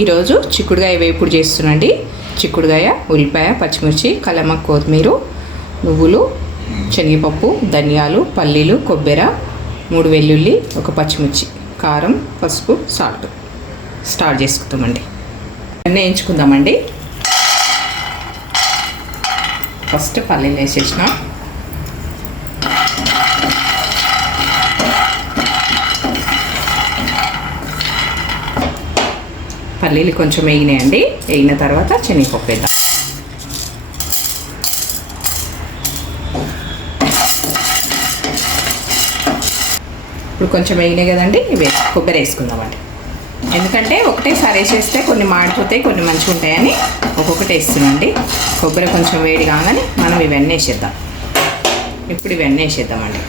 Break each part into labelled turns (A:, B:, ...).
A: ఈరోజు చిక్కుడుగాయ వేపుడు చేస్తున్నాండి. చిక్కుడుగాయ ఉల్లిపాయ పచ్చిమిర్చి కలమ కొత్తిమీర నువ్వులు శనగపప్పు ధనియాలు పల్లీలు కొబ్బెర మూడు వెల్లుల్లి ఒక పచ్చిమిర్చి కారం పసుపు సాల్ట్. స్టార్ట్ చేసుకుందామండి. అన్నీ వేయించుకుందామండి. ఫస్ట్ పల్లీలు వేసేసినా. పల్లీలు కొంచెం వేగినాయండి. వేగిన తర్వాత శనగపప్పు వేద్దాం. ఇప్పుడు కొంచెం వేగినాయి కదండి ఇవి కొబ్బరి వేసుకుందామండి. ఎందుకంటే ఒకటేసారి వేసేస్తే కొన్ని మాడిపోతాయి కొన్ని మంచిగా ఉంటాయని ఒక్కొక్కటి వేస్తున్నాండి కొబ్బరి కొంచెం వేడి కాగానే మనం ఇవన్నీ వేసేద్దాం. ఇప్పుడు ఇవన్నీ వేసేద్దామండి.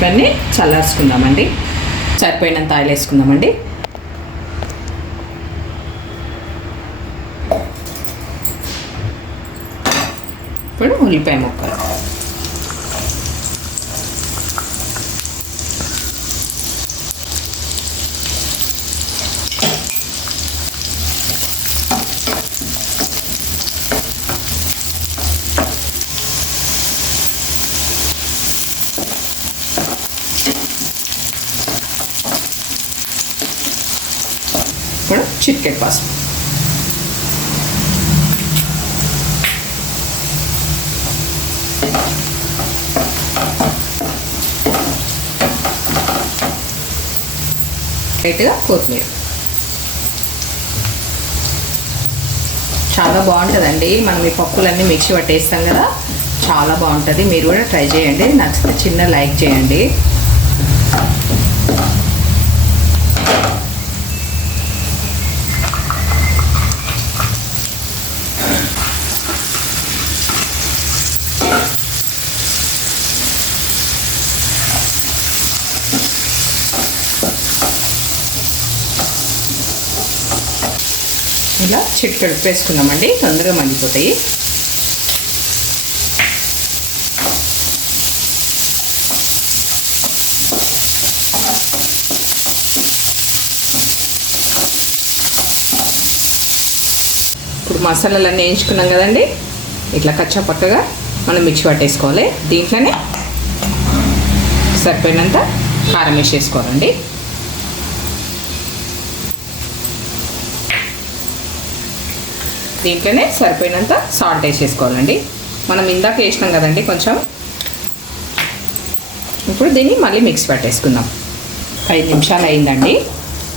A: ఇవన్నీ చల్లార్చుకుందామండి. సరిపోయినంత ఆయిల్ వేసుకుందామండి. ఇప్పుడు ఉల్లిపాయ ముక్కలు. ఇప్పుడు చిటికెట్ పసుపు లైట్గా కొత్తిమీర. చాలా బాగుంటుందండి. మనం ఈ పప్పులన్నీ మిక్సీ పట్టేస్తాం కదా. చాలా బాగుంటుంది. మీరు కూడా ట్రై చేయండి. నచ్చితే చిన్న లైక్ చేయండి. ఇలా చిటికెడు వేసుకున్నామండి తొందరగా మండిపోతాయి. ఇప్పుడు మసాలాలన్నీ వేయించుకున్నాం కదండి. ఇట్లా కచ్చా పక్కగా మనం మిక్సీ పట్టేసుకోవాలి. దీంట్లోనే సరిపోయినంత కారం వేసేసుకోవాలండి. దీంట్లోనే సరిపోయినంత సాల్ట్ వేసేసుకోవాలండి మనం ఇందాక వేసినాం కదండి కొంచెం. ఇప్పుడు దీన్ని మళ్ళీ మిక్స్ పట్టేసుకుందాం. ఐదు నిమిషాలు అయిందండి.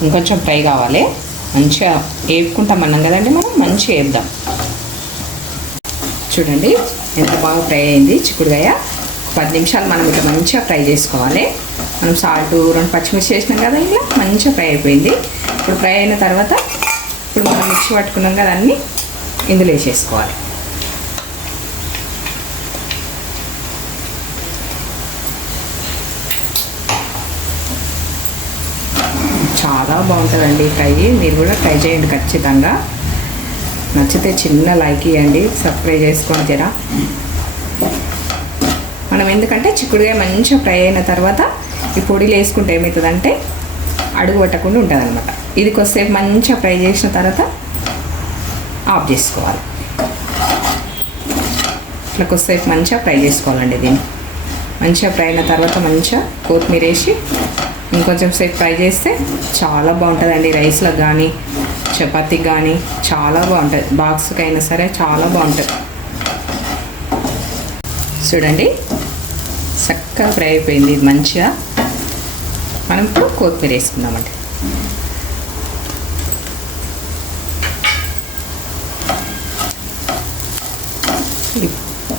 A: ఇంకొంచెం ఫ్రై కావాలి. మంచిగా వేపుకుంటాం అన్నాం కదండి మనం మంచిగా వేద్దాం చూడండి ఎంత బాగా ఫ్రై అయింది చిక్కుడుగాయ పది నిమిషాలు మనం ఇట్లా మంచిగా ఫ్రై చేసుకోవాలి. మనం సాల్ట్ రెండు పచ్చిమిర్చి వేసినాం కదా ఇలా మంచిగా ఫ్రై అయిపోయింది. ఇప్పుడు ఫ్రై అయిన తర్వాత ఇప్పుడు మనం మిక్సీ పట్టుకున్నాం కదా అన్నీ ఇందులో వేసేసుకోవాలి. చాలా బాగుంటుందండి ఫ్రై. మీరు కూడా ట్రై చేయండి ఖచ్చితంగా. నచ్చితే చిన్న లైక్ ఇవ్వండి సబ్స్క్రైబ్ చేసుకోండి జరా మనం ఎందుకంటే చిక్కుడుగా మంచిగా ఫ్రై అయిన తర్వాత ఈ పొడిలు వేసుకుంటే ఏమవుతుందంటే అడుగు పట్టకుండా ఉంటుంది అనమాట ఇది కొద్దిసేపు మంచిగా ఫ్రై చేసిన తర్వాత ఆఫ్ చేసుకోవాలి. ఇట్లా కొద్దిసేపు మంచిగా ఫ్రై చేసుకోవాలండి దీన్ని. మంచిగా ఫ్రై అయిన తర్వాత మంచిగా కొత్తిమీర వేసి ఇంకొంచెం సేపు ఫ్రై చేస్తే చాలా బాగుంటుందండి రైస్లకు కానీ చపాతీకి కానీ చాలా బాగుంటుంది. బాక్స్కి అయినా సరే చాలా బాగుంటుంది. చూడండి చక్కగా ఫ్రై అయిపోయింది. మంచిగా మనం ఇప్పుడు కొత్తిమీర వేసుకుందామండి. ఈ-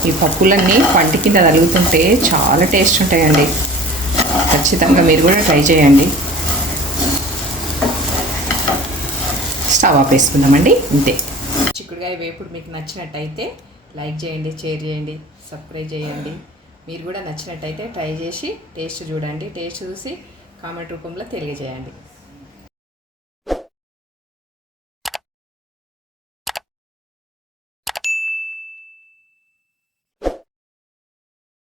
A: ఈ పప్పులన్నీ పంటి కింద తలుగుతుంటే చాలా టేస్ట్ ఉంటాయండి. ఖచ్చితంగా మీరు కూడా ట్రై చేయండి. స్టవ్ ఆఫ్ వేసుకుందామండి ఇంతే. చిక్కుడుకాయ వేపుడు మీకు నచ్చినట్టయితే లైక్ చేయండి షేర్ చేయండి సబ్స్క్రైబ్ చేయండి. మీరు కూడా నచ్చినట్టయితే ట్రై చేసి టేస్ట్ చూడండి. టేస్ట్ చూసి కామెంట్ రూపంలో తెలియజేయండి.